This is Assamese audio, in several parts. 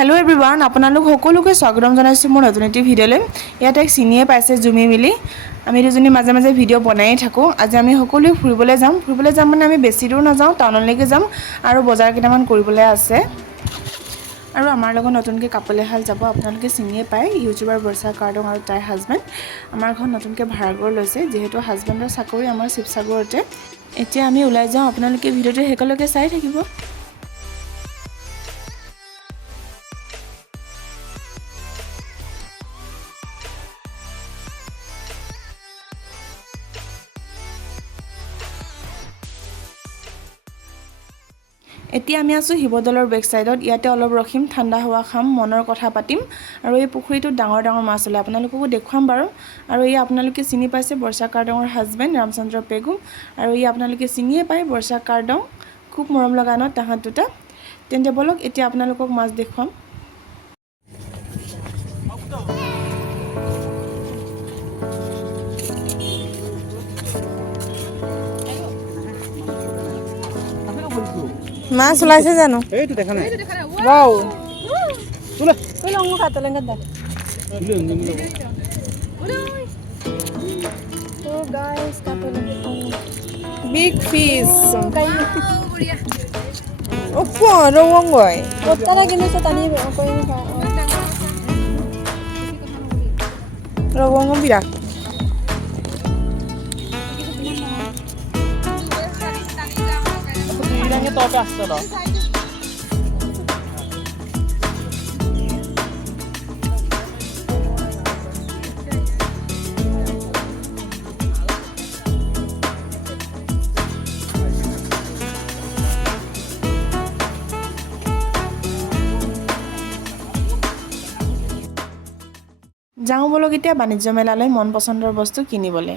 हेलो एवरीवन আপোনালোক সকলোকে স্বাগতম জনাইছো মোৰ নতুন এটি ভিডিঅ'লৈ। ইয়াত এক চিনিয়ে পাইছে জুমি মিলি আমি দুজনী মাজে মাজে ভিডিঅ' বনাই থাকো। আজি আমি সকলোৱে ফুৰিবলৈ যাম মানে আমি বেছি দূৰ নাযাওঁ, টাউনলৈকে যাম আৰু বজাৰ কেইটামান কৰিবলৈ আছে। আৰু আমাৰ লগত নতুনকৈ কাপল এহাল যাব, আপোনালোকে চিনিয়ে পায় ইউটিউবাৰ বৰ্ষা কাৰ্ডং আৰু তাইৰ হাজবেণ্ড। আমাৰ ঘৰত নতুনকৈ ভাড়াঘৰ লৈছে, যিহেতু হাজবেণ্ডৰ চাকৰি আমাৰ শিৱসাগৰতে। এতিয়া আমি ওলাই যাওঁ, আপোনালোকে ভিডিঅ'টো শেষলৈকে চাই থাকিব। এতিয়া আমি আছোঁ শিৱদৌলৰ বেক চাইডত। ইয়াতে অলপ ৰখিম, ঠাণ্ডা হাৱা খাম, মনৰ কথা পাতিম আৰু এই পুখুৰীটোত ডাঙৰ ডাঙৰ মাছ ওলায়, আপোনালোককো দেখুৱাম বাৰু। আৰু এই আপোনালোকে চিনি পাইছে বৰ্ষা কাৰ্ডঙৰ হাজবেণ্ড ৰামচন্দ্ৰ পেগুম, আৰু এই আপোনালোকে চিনিয়ে পায় বৰ্ষা কাৰ্ডং, খুব মৰম লগা ন তাহাঁত দুটা। তেন্তে বলক এতিয়া আপোনালোকক মাছ দেখুৱাম। মাছ ওলাইছে জানো? এইটো দেখা নাই। ওয়াও তুলে কই লং কাটলে গদা তো গাইস কাটলে big fish opo rawong goy kotara gini so tani ko ini rawong birak irangnya tope asto loh. যাওঁ বলক এতিয়া বাণিজ্য মেলালৈ মন পছন্দৰ বস্তু কিনিবলৈ।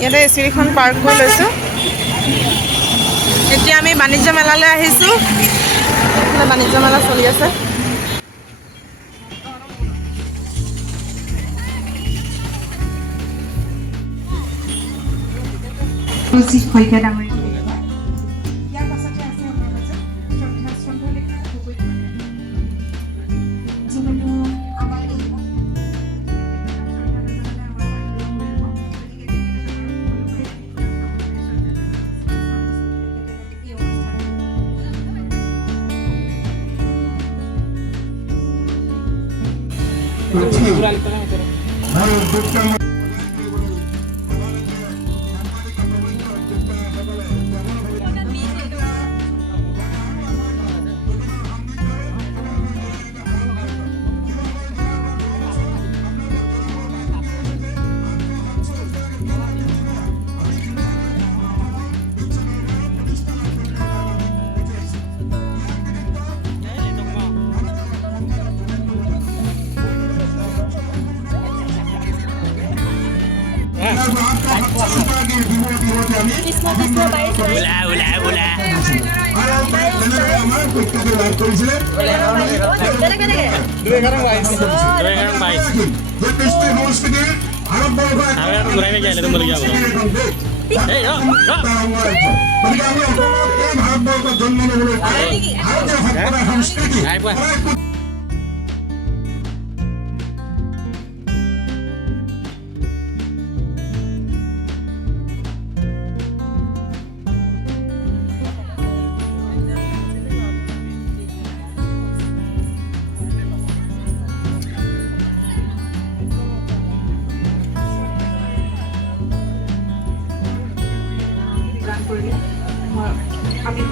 ইয়াতে এচিখন পাৰ্ক কৰি লৈছোঁ। এতিয়া আমি বাণিজ্য মেলালৈ আহিছোঁ। এইফালে বাণিজ্য মেলা চলি আছে। আমি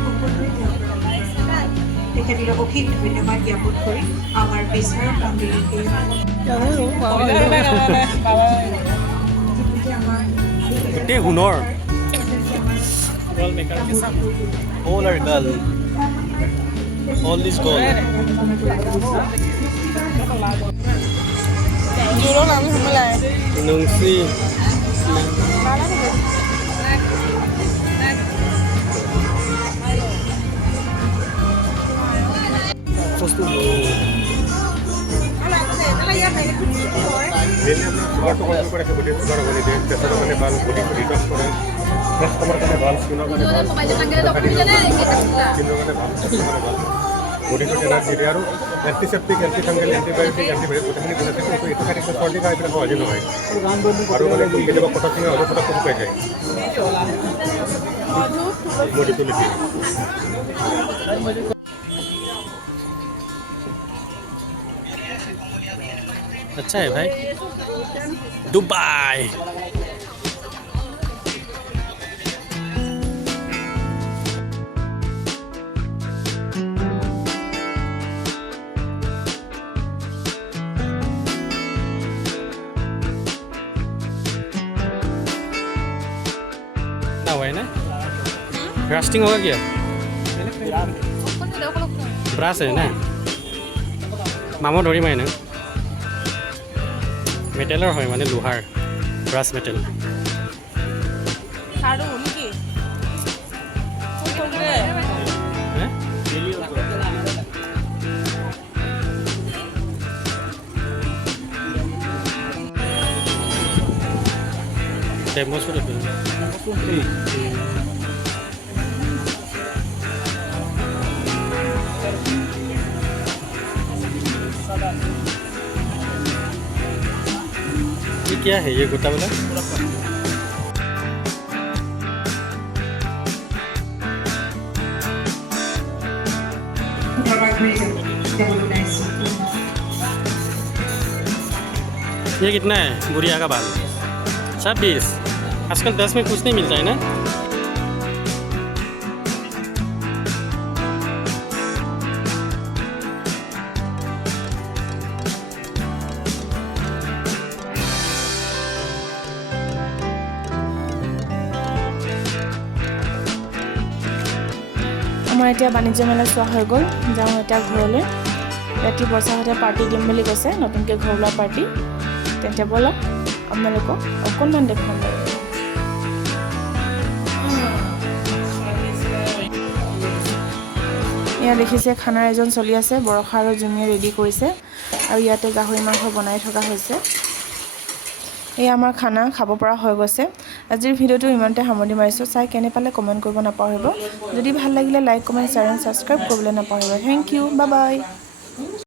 তেখেতলৈ অশেষ ধন্যবাদ জ্ঞাপন কৰি আমাৰ বিচাৰক মণ্ডলীকে গোটেই সোণৰ all are gold, all is gold. জোৰৰ নাম সমলাই Nungsi বস্তু Ini apa? Sugar to control করে সুগার বলে দেন প্রেসার মানে বাল বডি ডিটক্স করে কাস্টমার কাছে বাল স্কিন করে বাল কিনো করে বাল বডিটোত এনাৰ্জি দিয়ে আৰু এণ্টিচেপ্টিক এণ্টিফাংগেল এণ্টিবায়'টিক এণ্টিভাইৰাছ গোটেইখিনি গুণ আছে কিন্তু এইটো খালি চৰ্দি কাহ এইবিলাক সহজে নহয় আৰু মানে কি কেতিয়াবা কথা চিঙা হ'লেও কথা কম পাই যায় বডিটো লিখি अच्छा है भाई दुबई ना हुआ है ना रास्टिंग होगा क्या ब्रास है ना मामा धरी मारे ना মেটেলৰ হয় মানে লোহাৰ ব্ৰাছ মেটেল ডেমো শ্বুট ये क्या है ये गोटा वाला ये कितना है गुड़िया का बाल 26 आजकल 10 में कुछ नहीं मिलता है ना আমাৰ এতিয়া বাণিজ্য মেলা চোৱা হৈ গ'ল যাওঁ এতিয়া ঘৰলৈ ৰাতি বৰ্ষাহঁতে পাৰ্টি দিম বুলি কৈছে নতুনকৈ ঘৰ লোৱা পাৰ্টি তেন্তে ব'লক আপোনালোকক অকণমান দেখুৱাম ইয়াত দেখিছে খানাৰ আয়োজন চলি আছে বৰষা আৰু জুমিয়ে ৰেডি কৰিছে আৰু ইয়াতে গাহৰি মাংস বনাই থকা হৈছে এই আমাৰ খানা খাব পৰা হৈ গৈছে আজিৰ ভিডিঅ'টো ইমানতে সামৰণি মাৰিছোঁ চাই কেনে পালে কমেণ্ট কৰিব নাপাহৰিব যদি ভাল লাগিলে like comment share and subscribe কৰিবলৈ নাপাহৰিব থেংক ইউ বাই বাই